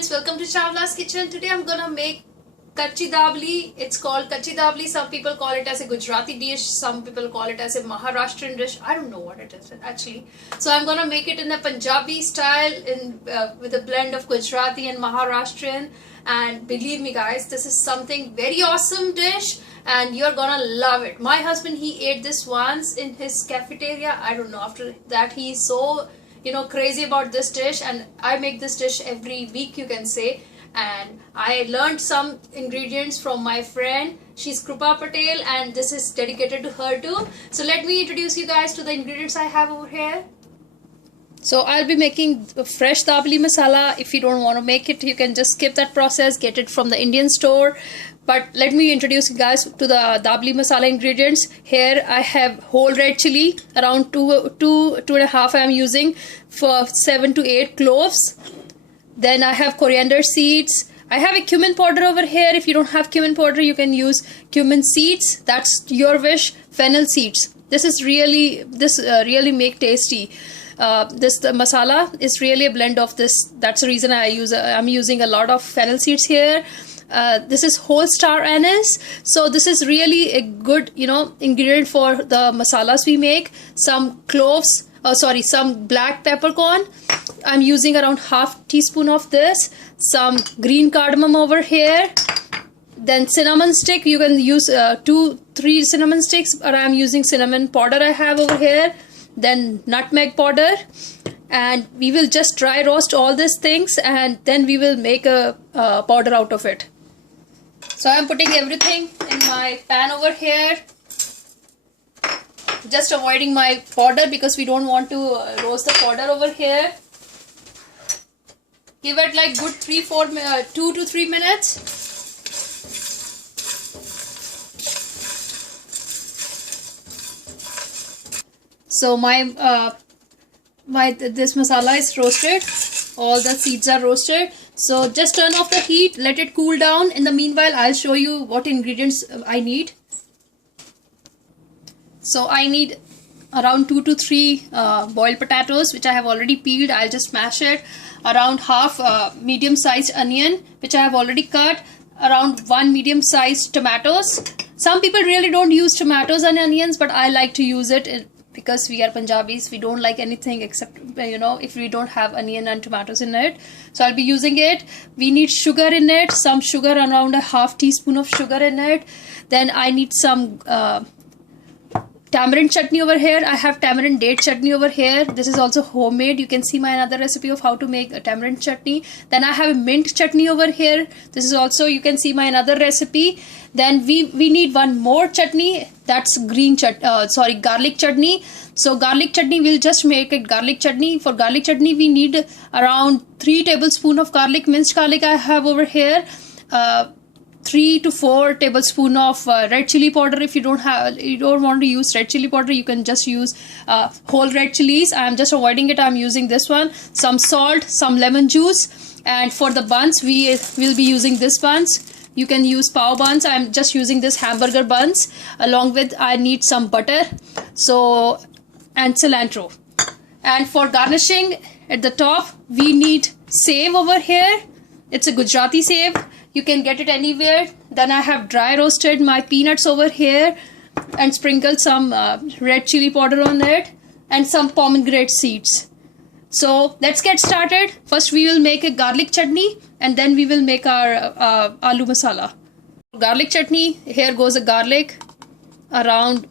friends, welcome to Chawla's Kitchen. Today I'm gonna make kachi dabli. It's called kachi dabli. Some people call it as a Gujarati dish. Some people call it as a Maharashtrian dish. I don't know what it is actually. So I'm gonna make it in a Punjabi style, with a blend of Gujarati and Maharashtrian. And believe me, guys, this is something very awesome dish, and you're gonna love it. My husband, he ate this once in his cafeteria. I don't know. After that, he's so crazy about this dish, and I make this dish every week, you can say. And I learned some ingredients from my friend. She's Krupa Patel, and this is dedicated to her too. So let me introduce you guys to the ingredients I have over here. So I'll be making fresh dabli masala. If you don't want to make it, you can just skip that process, get it from the Indian store. But let me introduce you guys to the dabli masala ingredients. Here I have whole red chili, around two and a half I am using, for 7 to 8 cloves. Then I have coriander seeds. I have a cumin powder over here. If you don't have cumin powder, you can use cumin seeds. That's your wish. Fennel seeds. This really make tasty. The masala is really a blend of this. That's the reason I'm using a lot of fennel seeds here. This is whole star anise, so this is really a good ingredient for the masalas we make. Some cloves, some black peppercorn. I'm using around half teaspoon of this. Some green cardamom over here. Then cinnamon stick, you can use 2-3 cinnamon sticks, but I'm using cinnamon powder I have over here. Then nutmeg powder, and we will just dry roast all these things, and then we will make a powder out of it. So I'm putting everything in my pan over here, just avoiding my powder because we don't want to roast the powder over here. Give it like good 2 to 3 minutes. So this masala is roasted. All the seeds are roasted. So just turn off the heat, let it cool down. In the meanwhile, I'll show you what ingredients I need. So I need around 2 to 3 boiled potatoes, which I have already peeled. I'll just mash it. Around half medium-sized onion, which I have already cut. Around 1 medium-sized tomatoes. Some people really don't use tomatoes and onions, but I like to use it. Because we are Punjabis, we don't like anything except if we don't have onion and tomatoes in it. So I'll be using it. We need sugar in it, some sugar, around a half teaspoon of sugar in it. Then I need some tamarind chutney over here. I have tamarind date chutney over here. This is also homemade. You can see my another recipe of how to make a tamarind chutney. Then I have a mint chutney over here. This is also, you can see my another recipe. Then we need one more chutney. That's garlic chutney. So garlic chutney, we'll just make it garlic chutney. For garlic chutney, we need around 3 tablespoons of garlic, minced garlic I have over here. 3 to 4 tablespoons of red chili powder. If you don't want to use red chili powder, you can just use whole red chilies. I'm just avoiding it. I'm using this one. Some salt, some lemon juice. And for the buns, we will be using this buns. You can use pav buns. I'm just using this hamburger buns. Along with, I need some butter, and cilantro. And for garnishing, at the top, we need save over here. It's a Gujarati save. You can get it anywhere. Then I have dry roasted my peanuts over here and sprinkled some red chili powder on it and some pomegranate seeds. So let's get started. First we will make a garlic chutney, and then we will make our aloo masala. Garlic chutney, here goes a garlic, around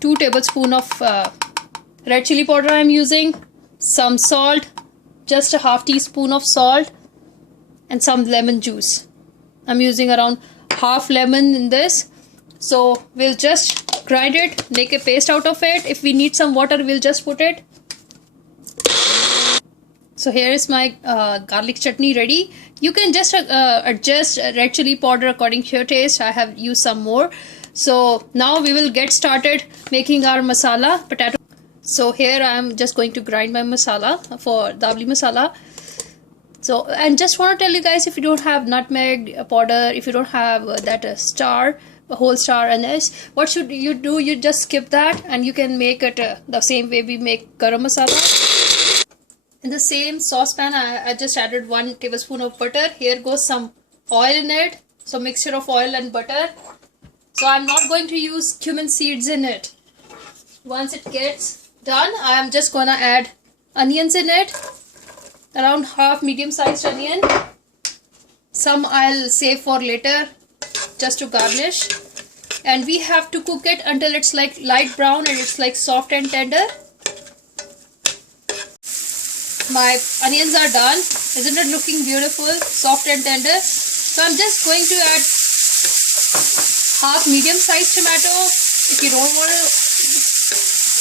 2 tablespoons of red chili powder I'm using, some salt, just a half teaspoon of salt, and some lemon juice. I'm using around half lemon in this. So we'll just grind it, make a paste out of it. If we need some water, we'll just put it. So here is my garlic chutney ready. You can just adjust red chili powder according to your taste. I have used some more. So now we will get started making our masala potato. So here I am just going to grind my masala for dabli masala. So, and just want to tell you guys, if you don't have nutmeg powder, if you don't have that whole star anise, what should you do? You just skip that, and you can make it the same way we make garam masala. In the same saucepan, I just added 1 tablespoon of butter. Here goes some oil in it. So mixture of oil and butter. So I'm not going to use cumin seeds in it. Once it gets done, I am just gonna add onions in it. Around half medium-sized onion. Some I'll save for later, just to garnish. And we have to cook it until it's like light brown and it's like soft and tender. My onions are done. Isn't it looking beautiful, soft and tender? So I'm just going to add half medium-sized tomato. If you don't want to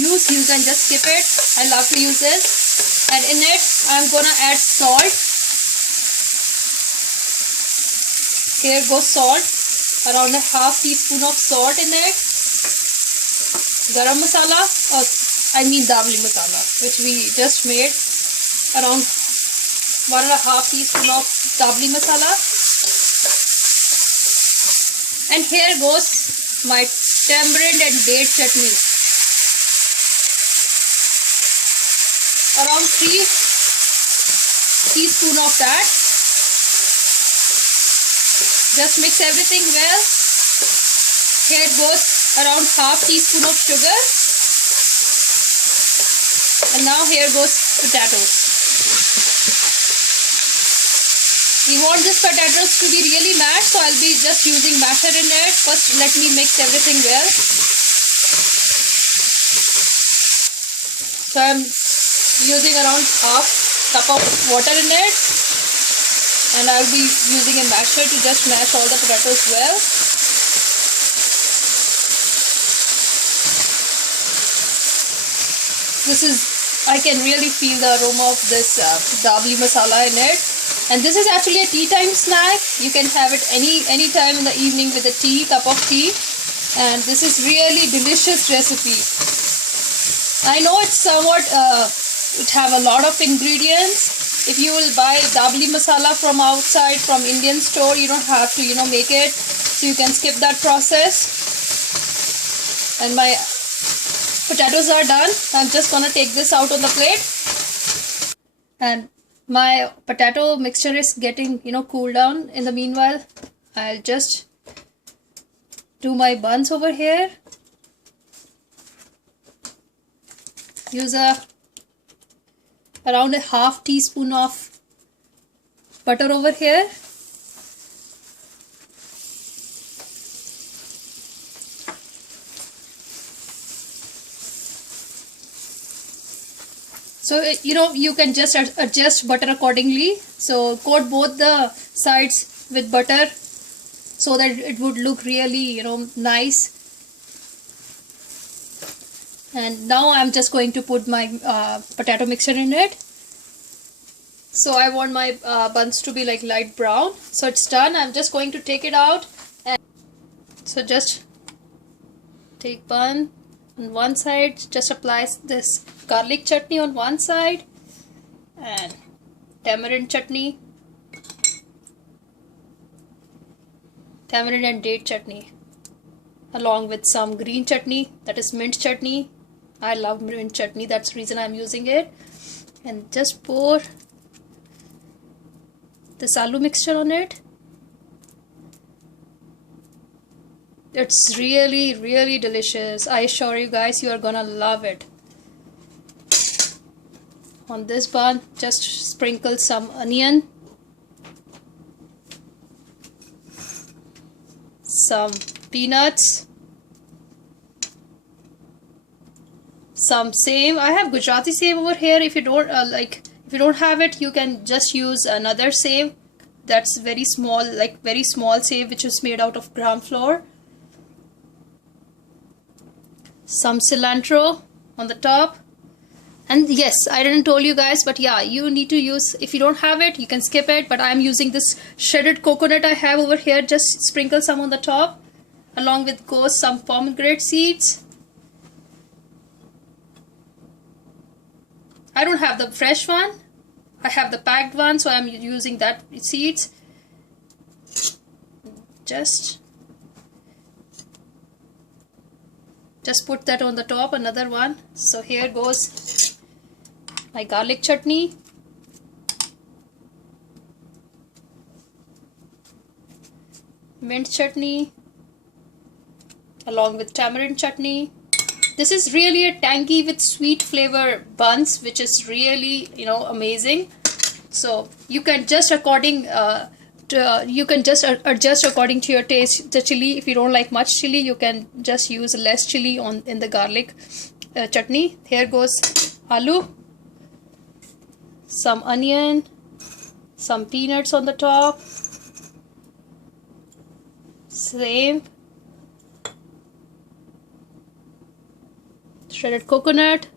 use, you can just skip it. I love to use this. And in it, I'm gonna add salt. Here goes salt. Around a half teaspoon of salt in it. Garam masala, or I mean dabli masala, which we just made. Around 1.5 teaspoon of dabli masala. And here goes my tamarind and date chutney. Around 3 teaspoons of that. Just mix everything well. Here goes around half teaspoon of sugar. And now here goes potatoes. We want these potatoes to be really mashed, so I'll be just using masher in it. First, let me mix everything well. So I'm using around half cup of water in it. And I'll be using a masher to just mash all the potatoes well. I can really feel the aroma of this dabli masala in it. And this is actually a tea time snack. You can have it any time in the evening with a cup of tea. And this is really delicious recipe. I know it's somewhat, it have a lot of ingredients. If you will buy dabli masala from outside, from Indian store, you don't have to, make it. So you can skip that process. And my potatoes are done. I'm just gonna take this out on the plate. And my potato mixture is getting, cooled down. In the meanwhile, I'll just do my buns over here. Use around a half teaspoon of butter over here. So, you can just adjust butter accordingly. So, coat both the sides with butter so that it would look really, nice. And now I'm just going to put my potato mixture in it. So, I want my buns to be like light brown. So, it's done. I'm just going to take it out. And so, just take bun on one side, just apply this garlic chutney on one side and tamarind chutney, tamarind and date chutney, along with some green chutney, that is mint chutney. I love mint chutney, that's the reason I'm using it. And just pour this aloo mixture on it. It's really, really delicious. I assure you guys, you are gonna love it. On this bun, just sprinkle some onion, some peanuts, some same. I have Gujarati same over here. If you don't if you don't have it, you can just use another same. That's very small, very small same, which is made out of gram flour. Some cilantro on the top. And yes, I didn't tell you guys, but yeah, you need to use, if you don't have it, you can skip it. But I'm using this shredded coconut I have over here. Just sprinkle some on the top. Along with goes some pomegranate seeds. I don't have the fresh one. I have the packed one, so I'm using that seeds. Just put that on the top, another one. So here goes my garlic chutney. mint chutney along with tamarind chutney. This is really a tangy with sweet flavor buns, which is really, you know, amazing. So you can just you can just adjust according to your taste. The chili, if you don't like much chili, you can just use less chili in the garlic chutney. Here goes aloo, some onion, some peanuts on the top, same, shredded coconut,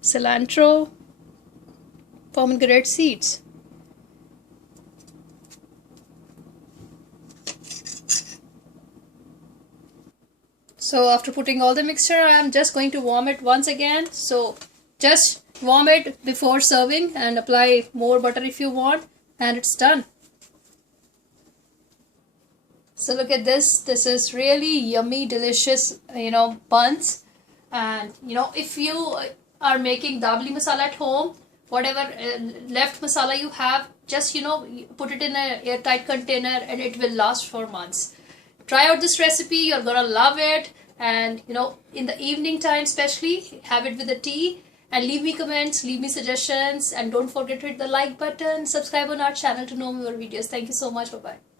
cilantro, pomegranate seeds. So after putting all the mixture, I am just going to warm it once again. So just warm it before serving and apply more butter if you want, and it's done. So look at this. This is really yummy, delicious, you know, buns. And you know, if you are making dabli masala at home, whatever left masala you have, just, you know, put it in a airtight container and it will last for months. Try out this recipe, you're gonna love it. And you know, in the evening time especially, have it with a tea. And leave me comments, leave me suggestions, and don't forget to hit the like button, subscribe on our channel to know more videos. Thank you so much. Bye bye.